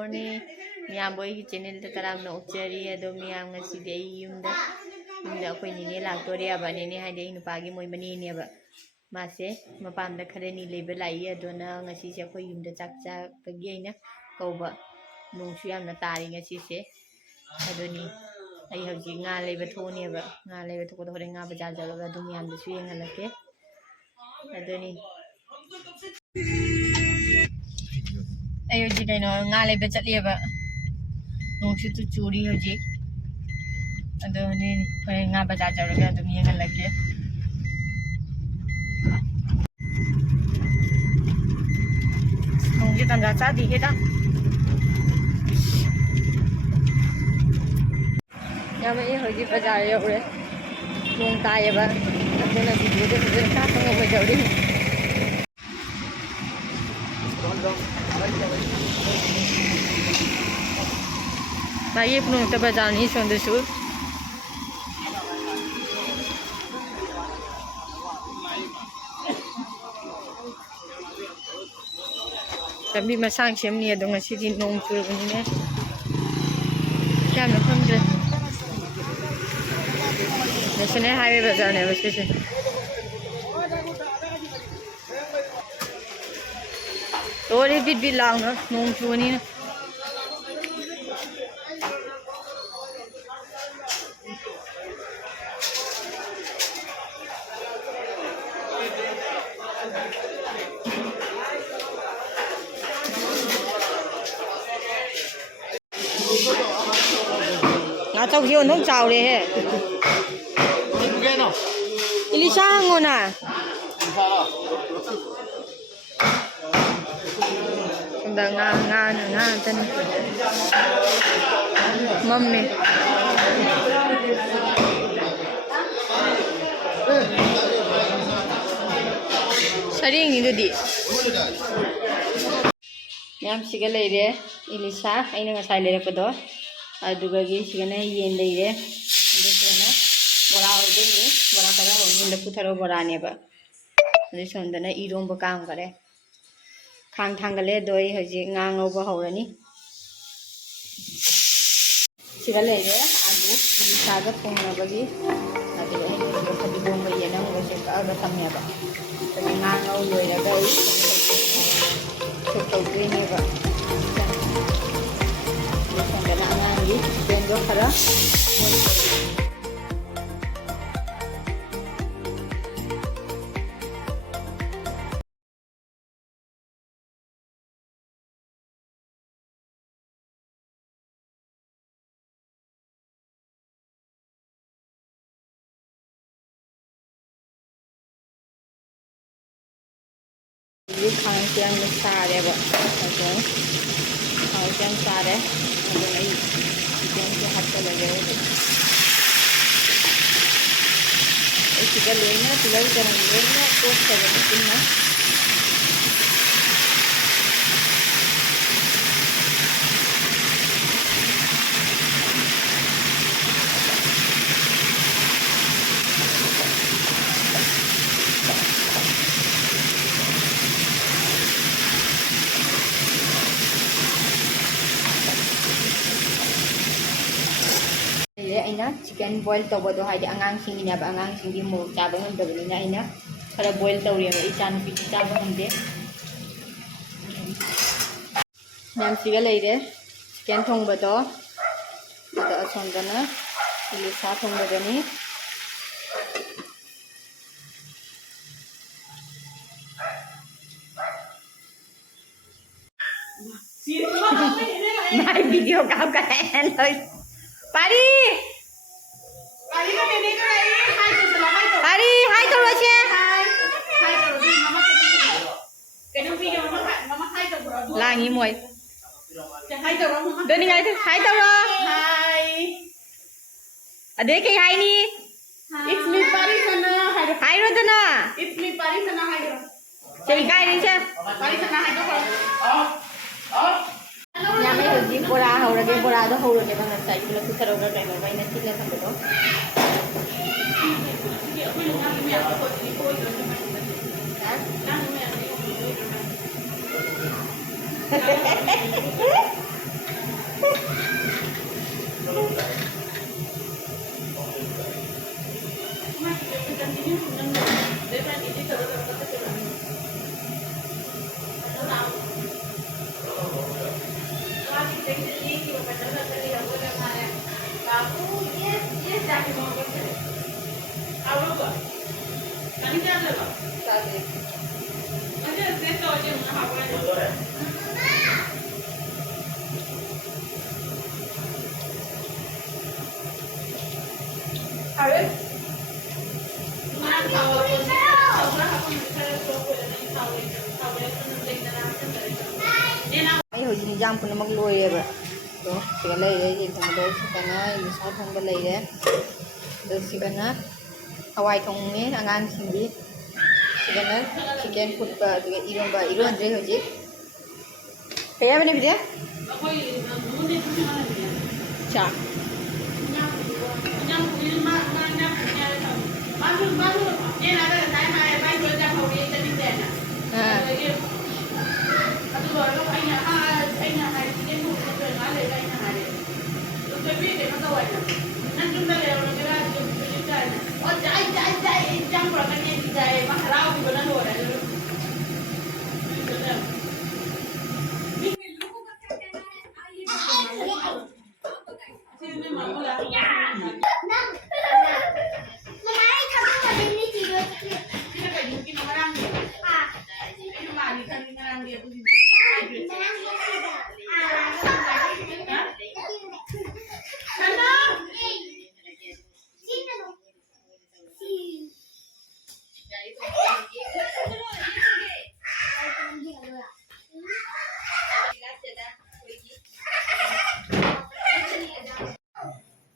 morning. Miyam boy channel ta taram na ukchari ado miyam ngasi dei yumda akoi nini laktori aba nini haide inu pagi moi mani ni aba mase mapam da khare ni lebe lai adona ngasi se akoi yumda chak chak pagi aina kauba nongsu yamna tari ngasi se adoni ai hauji nga lebe thoni aba nga lebe thoko hore nga bajar jaloga adu miyam da su yengalake adoni ayo ji dai no nga lebe chatli aba nongsu tu churi hoji ado ni hore nga bajar jaloga adu yengalake nongji tanda cha di heda yama e hoji bajar yore nong tai aba adona video de ka thong ba jawri Lagi penuh terbazar ni sonda su. Tapi masang siam ni ada ngasih di nong cur begini ni. Siapa nak kongsi? Nasional highway bazar ni bersih. Tori bit lang na nong cur ni. Ngã trong hiếu nông chào đấy he. Elisa ngon à? Chúng ta nga chân mâm này. Sari ini tu di. Yang sih kalau ini Elisa, ini nggak saya lihat pada. Aduga gi sigana yen leire adesona bora ode ni bora kara oni le putharo bora ne ba adesondana irom ba kam kare khang thangale doi haji ngang ngo ba horani siga leire alu saga thongna ba gi ade ai ko thadi bom ba yena ngo se ka ga thamya ba tani ngang ngo loira ga i so to ne ba Bengo para ini khang siang besar ya pak, okay. Khang siang besar ya, ada lagi. Yang hatta lage tiga lena tiga jangan lena kos kagak kena aina chicken boil tawba do haide angang singi na ba angang singi mo chaba ngam da bani na aina kara boil tawri ba ichan pi chaba hande nam siga leire chicken thongba do da asongana Elisa thongba dani mai video kau ka hen loi Pari Pari ka bebe ka ai hai to sala hai to Pari hai to lo che hai to di mama ke no video mama hai to bro langi moi hai to mama doni ngai to hai to lo hai ade ke hai ni it's me Pari sana hai ro to na it's me Pari sana hai ro chei kai ni che Pari sana hai to nhà mấy người gì bora hầu ra cái bora đó hầu rồi cái bằng này chạy là cứ thở ra cái này nó chỉ là thằng đó Mấy hồi gì giam cũng nó mắc lùi rồi bà. Đó, chỉ cần lấy đấy thì thằng đó chỉ cần nói mình sao không có lấy đấy. Được chỉ cần nói Hawaii không nghe là ngang xin đi. Chỉ cần nói chicken food bà tụi cái iron rơi hồi chứ. Kaya ba bây giờ? Chà.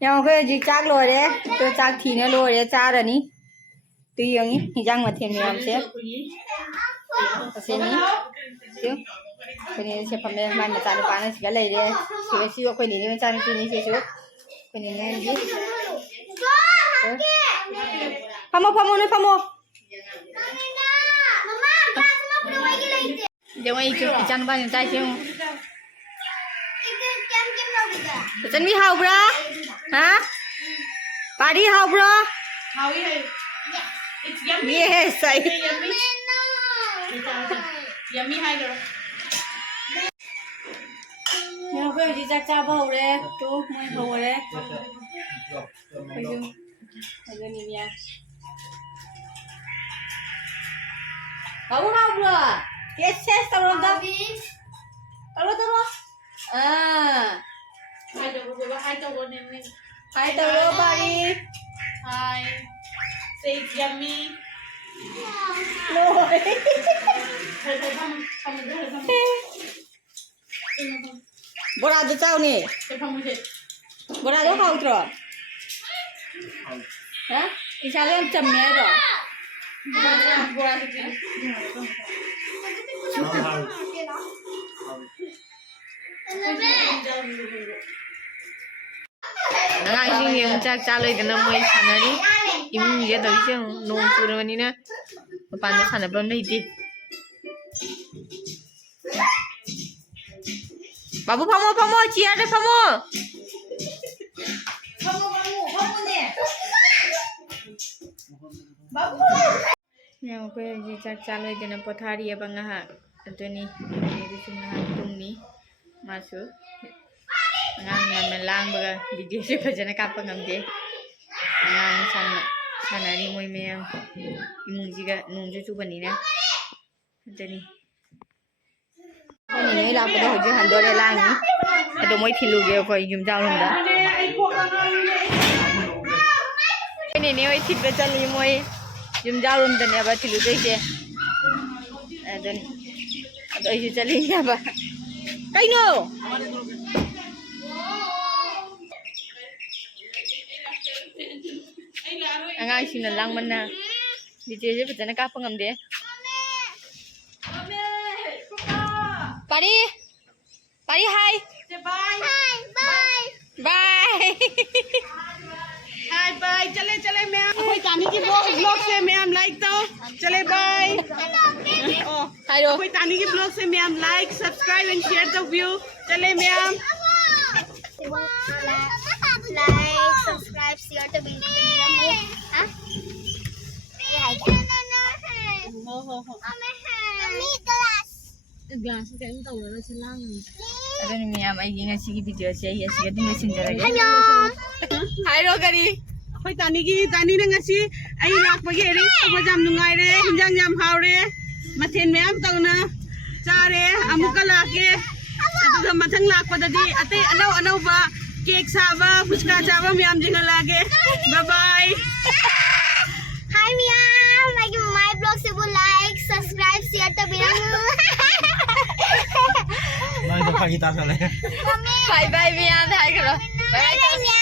Nhau cái gì chắc rồi đấy, tôi chắc thì nó rồi đấy, cha rồi ní. Tuy rằng ý, răng mà thêm nhiều sẽ. Sẽ ní. Chứ. Cái này sẽ phẩm này mà cha được bán nó chỉ cái này đấy. Chỉ cái siêu cái này cha nó tuy ní sẽ chút. Cái này nghe gì? Pamo nó pamo. Giờ mày chụp cái chân bao nhiêu tay chưa? Chân mi hào bra, hả? Party hào bra. How is it? It's yummy. Yes, I. Yummy. Yummy hai girl. Nhưng mà chị chắc cha bầu đấy, chú mới bầu đấy. Bây giờ nhìn nha. Bầu hào bra. Yes, tao luôn tao. Tao luôn. À. Hai đầu con em. Hai tao luôn party. Hi. Say it's yummy. Rồi. Thầy thăm Bora do tao nè. Thầy thăm thầy. Bora do hào rồi. Hả? Thì sao em chầm nhé rồi. Bora thầy. Nangajing chắc cha lời cái năm mới sản này, im gì đó chứ, nông phu rồi nè, pan nó sản phẩm này đi. Babu pamo chia đấy pamo. Pamo nè. Babu. Yang aku yang chắc cha lời cái năm pothari ya bang ha, itu ni, ini cuma tung ni, masuk. Ngang melang baga video se phajana kapa ngamde ngang sanari moi me imungjiga nungju chu bani na jani ni ne la pado hoje hando re lang ni ado moi thilu ge ko yum jaw lum da ni ne oi thit be chali moi yum jaw lum da ne ba thilu dei je adon ado ai chali ya ba kai no Angang sih nalang mana, video je berjana kapa ngam deh. Pari hi. Bye. Bye. Hi bye. चले ma'am. कोई तानी की blog से ma'am like दो. चले bye. Oh. Hi ro. कोई तानी की ब्लॉग से ma'am like subscribe and share the view. चले ma'am. Like, subscribe, share the video. Hả? Ho. Mami, glass. Glass cái tàu nó sẽ lang. ꯑꯗꯨꯅ ꯃꯌꯥꯝ ꯑꯩꯒꯤ ꯉꯁꯤꯒꯤ ꯚꯤꯗꯤꯑꯣꯁꯦ ꯑꯩ ꯑꯁꯤꯒ ꯑꯗꯨꯝ ꯂꯣꯏꯁꯤꯟꯖꯔꯒꯦ ꯍꯥꯏꯔꯣ ꯀꯔꯤ ꯑꯩꯈꯣꯏ ꯇꯥꯅꯤꯅ ꯉꯁꯤ ꯑꯩ ꯂꯥꯛꯄꯒꯤ ꯑꯦꯔꯦꯟꯖ ꯇꯧꯕ ꯌꯥꯝ ꯅꯨꯡꯉꯥꯏꯔꯦ ꯍꯤꯟꯖꯥꯡ ꯌꯥꯝ ꯍꯥꯎꯔꯦ ꯃꯊꯦꯜ ꯃꯌꯥꯝ ꯇꯧꯅ ꯆꯥꯔꯦ ꯑꯃꯨꯛꯀ ꯂꯥꯛꯀꯦ ꯑꯗꯨꯒ ꯃꯊꯪ ꯂꯥꯛꯄꯗꯗꯤ ꯑꯇꯩ ꯑꯅꯧꯕ केक साबा फुचका चाबा मैम जिंगा लागे bye bye Hi Mia, my blog se वो like, subscribe, share तो बिना Nói cho Pagi ta sao này? Bye bye मियां हाय करो बाय बाय